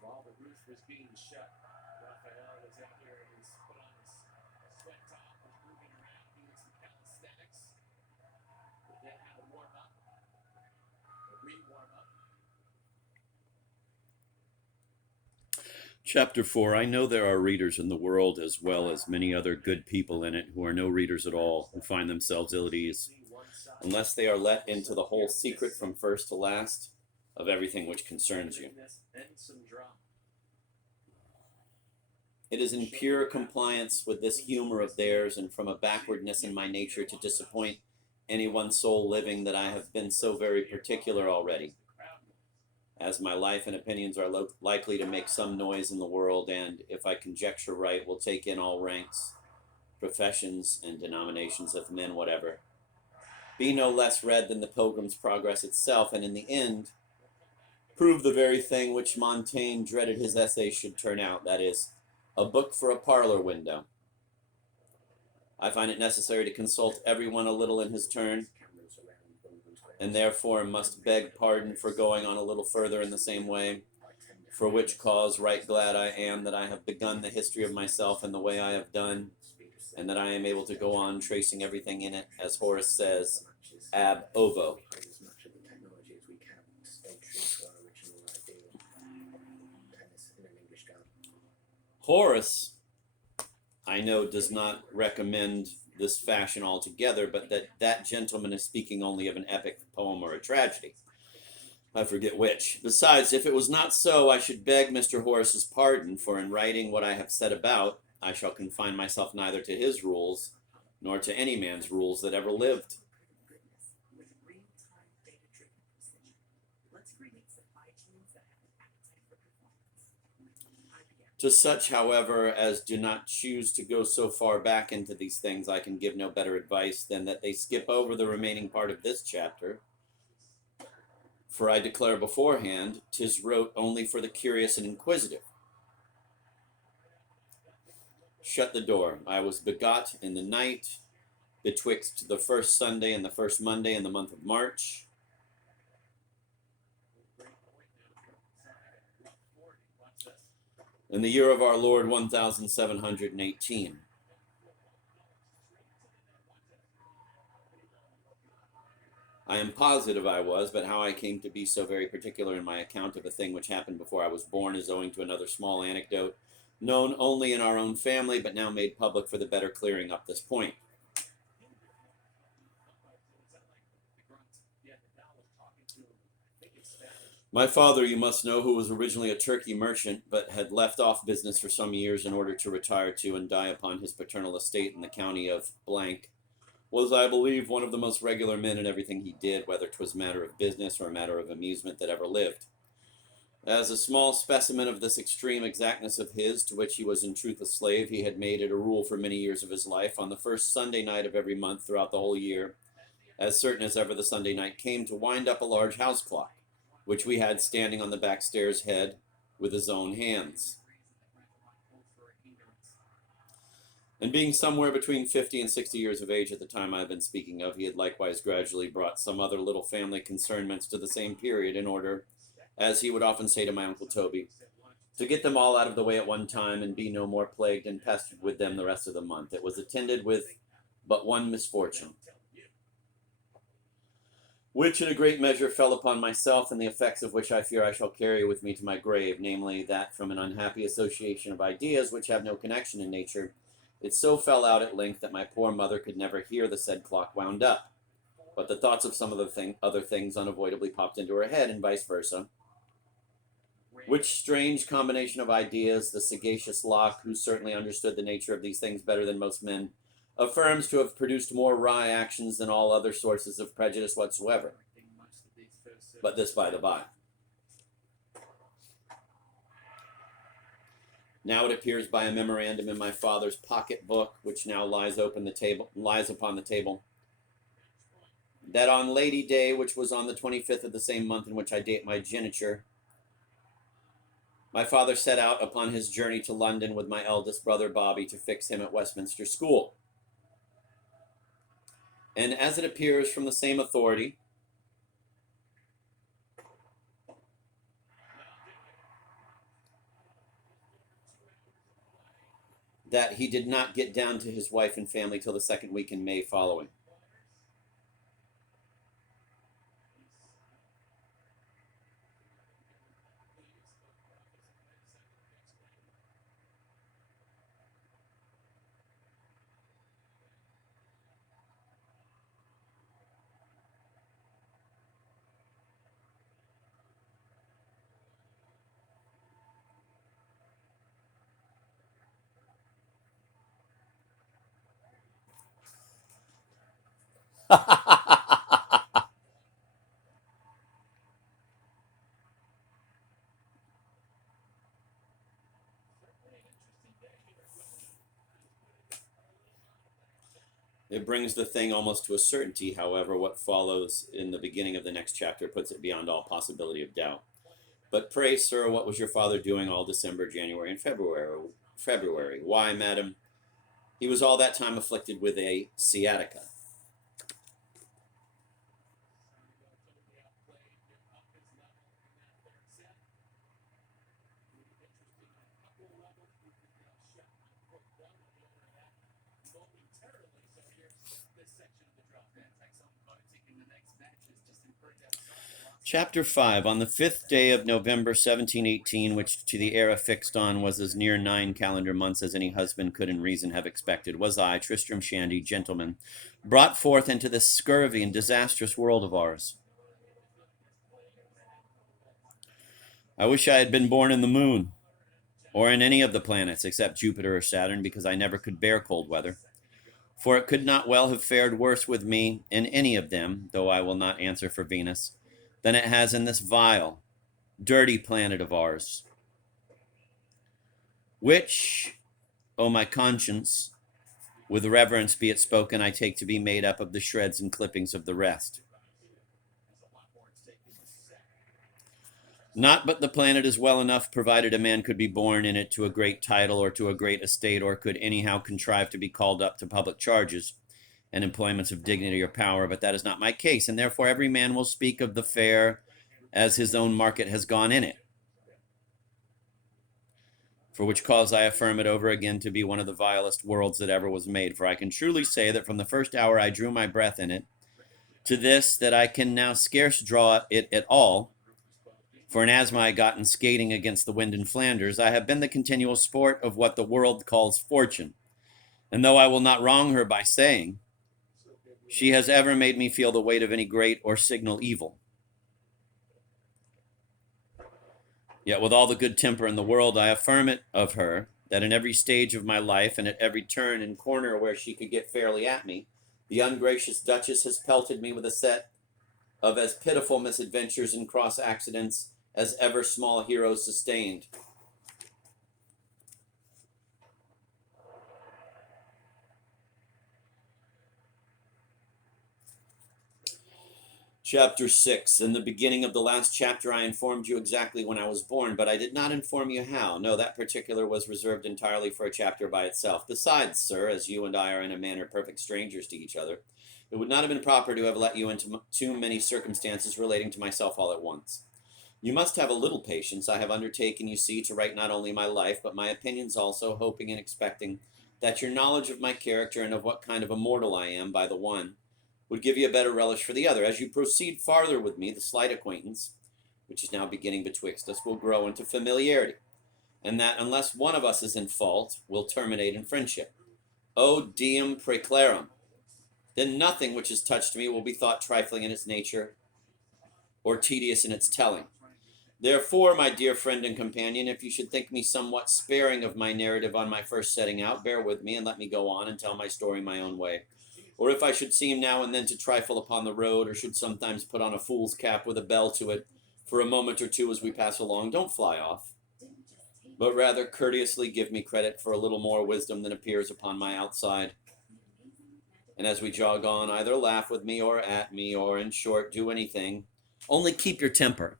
While the roof was being shut, Raphael was out here and he's put on his sweat top, was moving around, doing some calisthenics. But then had a warm up, a re-warm up. Chapter 4. I know there are readers in the world as well as many other good people in it who are no readers at all, who find themselves ill at ease, unless they are let into the whole secret from first to last of everything which concerns you. It is in pure compliance with this humor of theirs and from a backwardness in my nature to disappoint any one soul living that I have been so very particular already, as my life and opinions are likely to make some noise in the world, and, if I conjecture right, will take in all ranks, professions, and denominations of men whatever, be no less read than the Pilgrim's Progress itself, and in the end prove the very thing which Montaigne dreaded his essay should turn out, that is, a book for a parlor window. I find it necessary to consult everyone a little in his turn, and therefore must beg pardon for going on a little further in the same way, for which cause right glad I am that I have begun the history of myself in the way I have done, and that I am able to go on tracing everything in it, as Horace says, ab ovo. Horace, I know, does not recommend this fashion altogether, but that gentleman is speaking only of an epic poem or a tragedy. I forget which. Besides, if it was not so, I should beg Mr. Horace's pardon, for in writing what I have set about, I shall confine myself neither to his rules, nor to any man's rules that ever lived. To such, however, as do not choose to go so far back into these things, I can give no better advice than that they skip over the remaining part of this chapter. For I declare beforehand, 'tis wrote only for the curious and inquisitive. Shut the door. I was begot in the night, betwixt the first Sunday and the first Monday in the month of March. In the year of our Lord 1718. I am positive I was, but how I came to be so very particular in my account of a thing which happened before I was born is owing to another small anecdote, known only in our own family, but now made public for the better clearing up this point. My father, you must know, who was originally a Turkey merchant, but had left off business for some years in order to retire to and die upon his paternal estate in the county of Blank, was, I believe, one of the most regular men in everything he did, whether 'twas matter of business or a matter of amusement, that ever lived. As a small specimen of this extreme exactness of his, to which he was in truth a slave, he had made it a rule for many years of his life, on the first Sunday night of every month throughout the whole year, as certain as ever the Sunday night came, to wind up a large house clock, which we had standing on the back stairs head with his own hands. And being somewhere between 50 and 60 years of age at the time I have been speaking of, he had likewise gradually brought some other little family concernments to the same period, in order, as he would often say to my Uncle Toby, to get them all out of the way at one time, and be no more plagued and pestered with them the rest of the month. It was attended with but one misfortune, which in a great measure fell upon myself, and the effects of which I fear I shall carry with me to my grave, namely, that from an unhappy association of ideas which have no connection in nature, it so fell out at length that my poor mother could never hear the said clock wound up, but the thoughts of some of the other things unavoidably popped into her head, and vice versa. Which strange combination of ideas the sagacious Locke, who certainly understood the nature of these things better than most men, affirms to have produced more wry actions than all other sources of prejudice whatsoever. But this by the by. Now it appears by a memorandum in my father's pocket book, which now lies upon the table, that on Lady Day, which was on the 25th of the same month in which I date my geniture, my father set out upon his journey to London with my eldest brother Bobby to fix him at Westminster School. And as it appears from the same authority, he did not get down to his wife and family till the second week in May following. It brings the thing almost to a certainty. However, what follows in the beginning of the next chapter puts it beyond all possibility of doubt. But pray, sir, what was your father doing all December, January, and February? Why, madam, he was all that time afflicted with a sciatica. Chapter 5. On the 5th day of November 1718, which to the era fixed on was as near 9 calendar months as any husband could in reason have expected, was I, Tristram Shandy, gentleman, brought forth into this scurvy and disastrous world of ours. I wish I had been born in the moon, or in any of the planets except Jupiter or Saturn, because I never could bear cold weather. For it could not well have fared worse with me in any of them, though I will not answer for Venus, than it has in this vile, dirty planet of ours, which, O my conscience, with reverence be it spoken, I take to be made up of the shreds and clippings of the rest. Not but the planet is well enough, provided a man could be born in it to a great title or to a great estate, or could anyhow contrive to be called up to public charges and employments of dignity or power, but that is not my case, and therefore every man will speak of the fair as his own market has gone in it. For which cause I affirm it over again to be one of the vilest worlds that ever was made, for I can truly say that from the first hour I drew my breath in it, to this that I can now scarce draw it at all, for an asthma I got in skating against the wind in Flanders, I have been the continual sport of what the world calls fortune, and though I will not wrong her by saying, she has ever made me feel the weight of any great or signal evil. Yet with all the good temper in the world, I affirm it of her, that in every stage of my life, and at every turn and corner where she could get fairly at me, the ungracious Duchess has pelted me with a set of as pitiful misadventures and cross accidents as ever small heroes sustained. Chapter 6. In the beginning of the last chapter, I informed you exactly when I was born, but I did not inform you how. No, that particular was reserved entirely for a chapter by itself. Besides, sir, as you and I are in a manner perfect strangers to each other, it would not have been proper to have let you into too many circumstances relating to myself all at once. You must have a little patience. I have undertaken, you see, to write not only my life, but my opinions also, hoping and expecting that your knowledge of my character and of what kind of a mortal I am by the one would give you a better relish for the other. As you proceed farther with me, the slight acquaintance, which is now beginning betwixt us, will grow into familiarity, and that, unless one of us is in fault, will terminate in friendship. O diem praeclarum. Then nothing which has touched me will be thought trifling in its nature or tedious in its telling. Therefore, my dear friend and companion, if you should think me somewhat sparing of my narrative on my first setting out, bear with me and let me go on and tell my story my own way. Or if I should seem now and then to trifle upon the road, or should sometimes put on a fool's cap with a bell to it for a moment or two as we pass along, don't fly off, but rather courteously give me credit for a little more wisdom than appears upon my outside. And as we jog on, either laugh with me or at me, or in short, do anything. Only keep your temper.